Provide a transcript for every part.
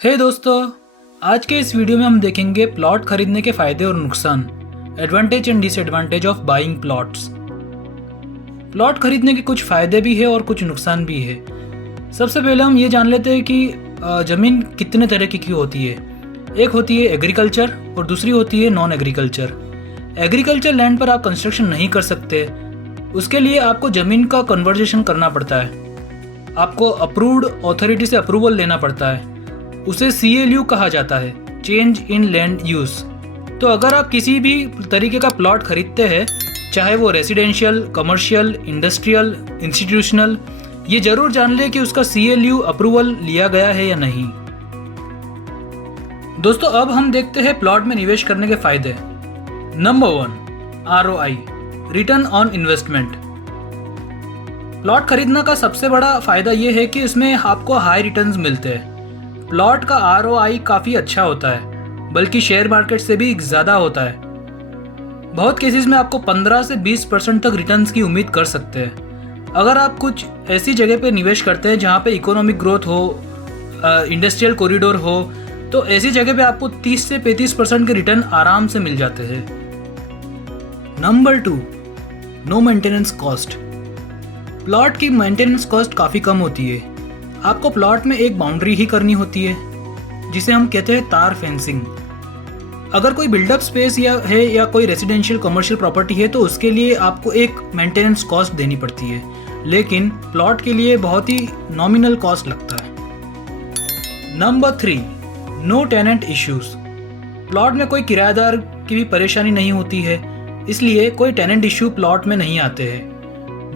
हे दोस्तों, आज के इस वीडियो में हम देखेंगे प्लॉट खरीदने के फायदे और नुकसान, advantage and disadvantage of buying plots. Plot खरीदने के कुछ फायदे भी है और कुछ नुकसान भी है। सबसे पहले हम ये जान लेते हैं कि ज़मीन कितने तरह की होती है। एक होती है एग्रीकल्चर और दूसरी होती है नॉन एग्रीकल्चर। एग्रीकल्चर लैंड पर आप कंस्ट्रक्शन नहीं कर सकते, उसके लिए आपको ज़मीन का कन्वर्जेशन करना पड़ता है। आपको अप्रूव्ड अथॉरिटी से अप्रूवल लेना पड़ता है, उसे CLU कहा जाता है, चेंज इन लैंड यूज़। तो अगर आप किसी भी तरीके का प्लॉट खरीदते हैं, चाहे वो रेजिडेंशियल, कमर्शियल, इंडस्ट्रियल, इंस्टीट्यूशनल, ये जरूर जान लें कि उसका CLU अप्रूवल लिया गया है या नहीं। दोस्तों, अब हम देखते हैं प्लॉट में निवेश करने के फायदे। Number 1, ROI, return on investment. Plot खरीदने का सबसे बड़ा फायदा ये है कि इसमें आपको हाई रिटर्न्स मिलते हैं। प्लॉट का ROI काफ़ी अच्छा होता है, बल्कि शेयर मार्केट से भी ज़्यादा होता है। बहुत केसेस में आपको 15 से 20% तक रिटर्न्स की उम्मीद कर सकते हैं। अगर आप कुछ ऐसी जगह पे निवेश करते हैं जहाँ पे इकोनॉमिक ग्रोथ हो, इंडस्ट्रियल कॉरिडोर हो, तो ऐसी जगह पे आपको 30 से 35% के रिटर्न आराम से मिल जाते हैं। Number 2, no maintenance cost. Plot की मेंटेनेंस कॉस्ट काफ़ी कम होती है। आपको प्लॉट में एक बाउंड्री ही करनी होती है, जिसे हम कहते हैं तार फेंसिंग। अगर कोई बिल्डअप स्पेस या कोई रेजिडेंशियल कमर्शियल प्रॉपर्टी है तो उसके लिए आपको एक मेंटेनेंस कॉस्ट देनी पड़ती है, लेकिन प्लॉट के लिए बहुत ही नॉमिनल कॉस्ट लगता है। Number 3, no tenant issues. Plot में कोई किराएदार की भी परेशानी नहीं होती है, इसलिए कोई टेनेंट इश्यू प्लॉट में नहीं आते हैं।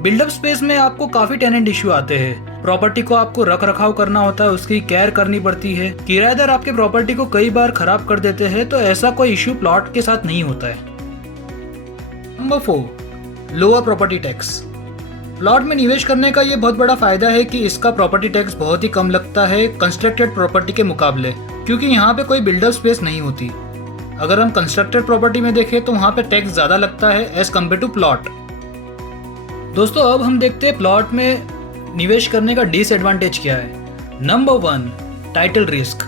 बिल्डअप स्पेस में आपको काफ़ी टेनेंट इश्यू आते हैं। प्रॉपर्टी को आपको रख रखाव करना होता है, उसकी केयर करनी पड़ती है। किराएदार आपके प्रॉपर्टी को कई बार खराब कर देते हैं, तो ऐसा कोई इश्यू प्लॉट के साथ नहीं होता है। Number 4, lower property tax. Plot में निवेश करने का ये बहुत बड़ा फायदा है कि इसका प्रॉपर्टी टैक्स बहुत ही कम लगता है कंस्ट्रक्टेड प्रॉपर्टी के मुकाबले, क्योंकि यहाँ पे कोई बिल्डअप स्पेस नहीं होती। अगर हम कंस्ट्रक्टेड प्रॉपर्टी में देखें तो वहाँ पे टैक्स ज़्यादा लगता है एज कम्पेयर टू प्लॉट। दोस्तों, अब हम देखते हैं प्लॉट में निवेश करने का डिसएडवांटेज क्या है। Number 1, title risk.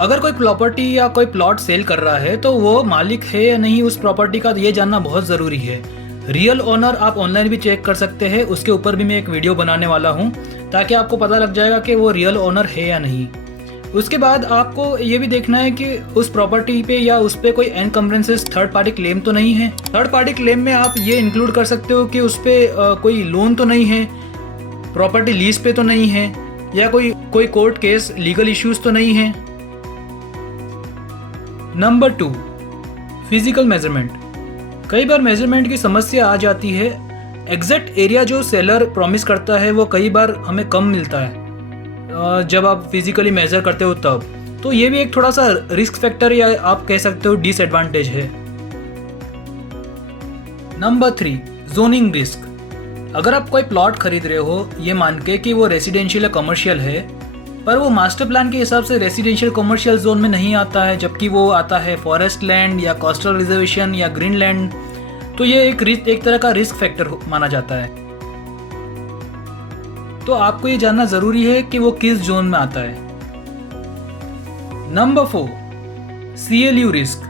अगर कोई प्रॉपर्टी या कोई प्लॉट सेल कर रहा है तो वो मालिक है या नहीं उस प्रॉपर्टी का, ये जानना बहुत ज़रूरी है। रियल ओनर आप ऑनलाइन भी चेक कर सकते हैं, उसके ऊपर भी मैं एक वीडियो बनाने वाला हूँ, ताकि आपको पता लग जाएगा कि वो रियल ओनर है या नहीं। उसके बाद आपको ये भी देखना है कि उस प्रॉपर्टी पे या उस पे कोई एनकम्बरेंसेस थर्ड पार्टी क्लेम तो नहीं है। थर्ड पार्टी क्लेम में आप ये इंक्लूड कर सकते हो कि उस पर कोई लोन तो नहीं है, प्रॉपर्टी लीज पे तो नहीं है, या कोई कोर्ट केस, लीगल इश्यूज तो नहीं है। Number 2, physical measurement. कई बार मेजरमेंट की समस्या आ जाती है। एग्जैक्ट एरिया जो सेलर प्रॉमिस करता है वो कई बार हमें कम मिलता है जब आप फिजिकली मेजर करते हो तब। तो ये भी एक थोड़ा सा रिस्क फैक्टर या आप कह सकते हो डिसएडवांटेज है। Number 3, zoning risk. अगर आप कोई प्लॉट खरीद रहे हो ये मान के कि वो रेजिडेंशियल या कमर्शियल है, पर वो मास्टर प्लान के हिसाब से रेजिडेंशियल कमर्शियल जोन में नहीं आता है, जबकि वो आता है फॉरेस्ट लैंड या कोस्टल रिजर्वेशन या ग्रीन लैंड, तो ये एक तरह का रिस्क फैक्टर माना जाता है। तो आपको ये जानना ज़रूरी है कि वो किस जोन में आता है। Number 4, CLU risk.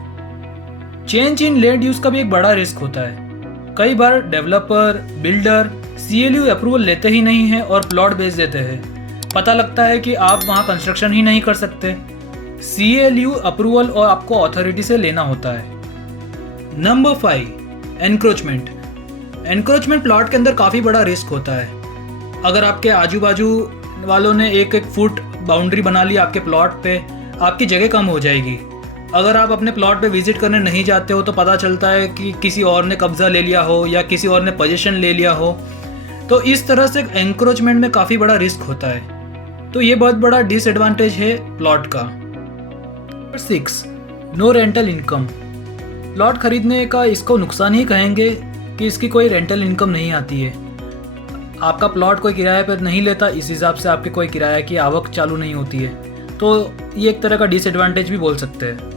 Change in land use का भी एक बड़ा रिस्क होता है। कई बार डेवलपर, बिल्डर CLU अप्रूवल लेते ही नहीं है और प्लॉट बेच देते हैं। पता लगता है कि आप वहाँ कंस्ट्रक्शन ही नहीं कर सकते। CLU अप्रूवल और आपको अथॉरिटी से लेना होता है। Number 5, encroachment. एनक्रोचमेंट प्लॉट के अंदर काफ़ी बड़ा रिस्क होता है। अगर आपके आजू बाजू वालों ने एक फुट बाउंड्री बना ली आपके प्लॉट पे, आपकी जगह कम हो जाएगी। अगर आप अपने प्लॉट पे विजिट करने नहीं जाते हो तो पता चलता है कि किसी और ने कब्जा ले लिया हो या किसी और ने पोजीशन ले लिया हो। तो इस तरह से एंक्रोचमेंट में काफ़ी बड़ा रिस्क होता है। तो ये बहुत बड़ा डिसएडवांटेज है प्लॉट का। 6, नो रेंटल इनकम। प्लॉट खरीदने का इसको नुकसान ही कहेंगे कि इसकी कोई रेंटल इनकम नहीं आती है। आपका प्लॉट कोई किराए पर नहीं लेता, इस हिसाब से आपके कोई किराए की आवक चालू नहीं होती है। तो ये एक तरह का डिसएडवांटेज भी बोल सकते हैं।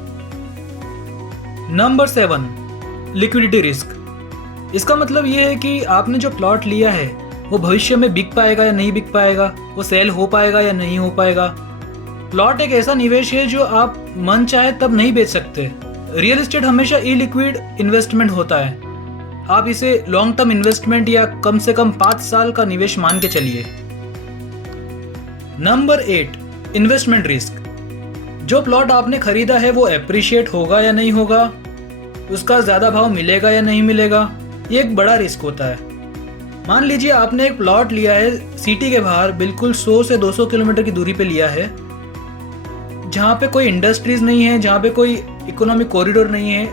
Number 7, liquidity risk. इसका मतलब ये है कि आपने जो प्लॉट लिया है वो भविष्य में बिक पाएगा या नहीं बिक पाएगा, वो सेल हो पाएगा या नहीं हो पाएगा। प्लॉट एक ऐसा निवेश है जो आप मन चाहे तब नहीं बेच सकते। रियल एस्टेट हमेशा इलिक्विड इन्वेस्टमेंट होता है। आप इसे लॉन्ग टर्म इन्वेस्टमेंट या कम से कम 5 साल का निवेश मान के चलिए। Number 8, investment risk. जो प्लॉट आपने खरीदा है वो एप्रिशिएट होगा या नहीं होगा, उसका ज़्यादा भाव मिलेगा या नहीं मिलेगा, ये एक बड़ा रिस्क होता है। मान लीजिए आपने एक प्लॉट लिया है सिटी के बाहर, बिल्कुल 100 से 200 किलोमीटर की दूरी पे लिया है, जहाँ पे कोई इंडस्ट्रीज नहीं है, जहाँ पे कोई इकोनॉमिक कॉरिडोर नहीं है।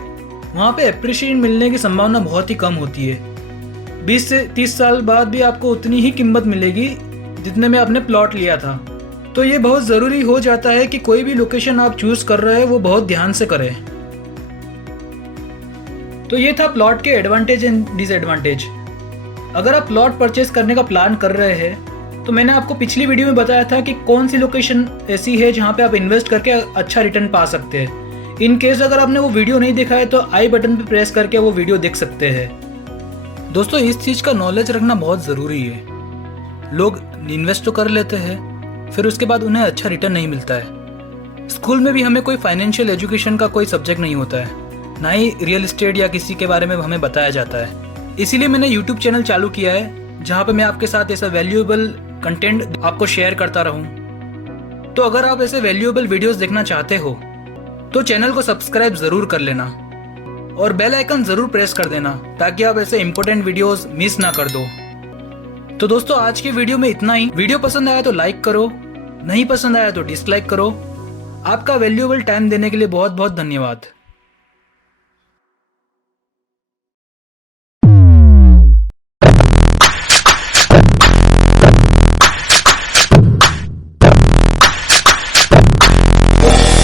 वहाँ पे एप्रिशिएशन मिलने की संभावना बहुत ही कम होती है। 20 से 30 साल बाद भी आपको उतनी ही कीमत मिलेगी जितने में आपने प्लॉट लिया था। तो ये बहुत ज़रूरी हो जाता है कि कोई भी लोकेशन आप चूज़ कर रहे हैं वो बहुत ध्यान से करें। तो ये था प्लॉट के एडवांटेज एंड डिसएडवांटेज। अगर आप प्लॉट परचेस करने का प्लान कर रहे हैं तो मैंने आपको पिछली वीडियो में बताया था कि कौन सी लोकेशन ऐसी है जहाँ पे आप इन्वेस्ट करके अच्छा रिटर्न पा सकते हैं। इन केस अगर आपने वो वीडियो नहीं देखा है तो आई बटन पे प्रेस करके वो वीडियो देख सकते हैं। दोस्तों, इस चीज़ का नॉलेज रखना बहुत ज़रूरी है। लोग इन्वेस्ट तो कर लेते हैं, फिर उसके बाद उन्हें अच्छा रिटर्न नहीं मिलता है। स्कूल में भी हमें कोई फाइनेंशियल एजुकेशन का कोई सब्जेक्ट नहीं होता है, ना ही रियल एस्टेट या किसी के बारे में हमें बताया जाता है। इसीलिए मैंने यूट्यूब चैनल चालू किया है जहाँ पे मैं आपके साथ ऐसा वैल्यूएबल कंटेंट आपको शेयर करता रहूँ। तो अगर आप ऐसे वैल्यूएबल वीडियोस देखना चाहते हो तो चैनल को सब्सक्राइब ज़रूर कर लेना और बेल आइकन ज़रूर प्रेस कर देना ताकि आप ऐसे इंपॉर्टेंट वीडियोस मिस ना कर दो। तो दोस्तों, आज के वीडियो में इतना ही। वीडियो पसंद आया तो लाइक करो, नहीं पसंद आया तो डिसलाइक करो। आपका वैल्यूएबल टाइम देने के लिए बहुत बहुत धन्यवाद।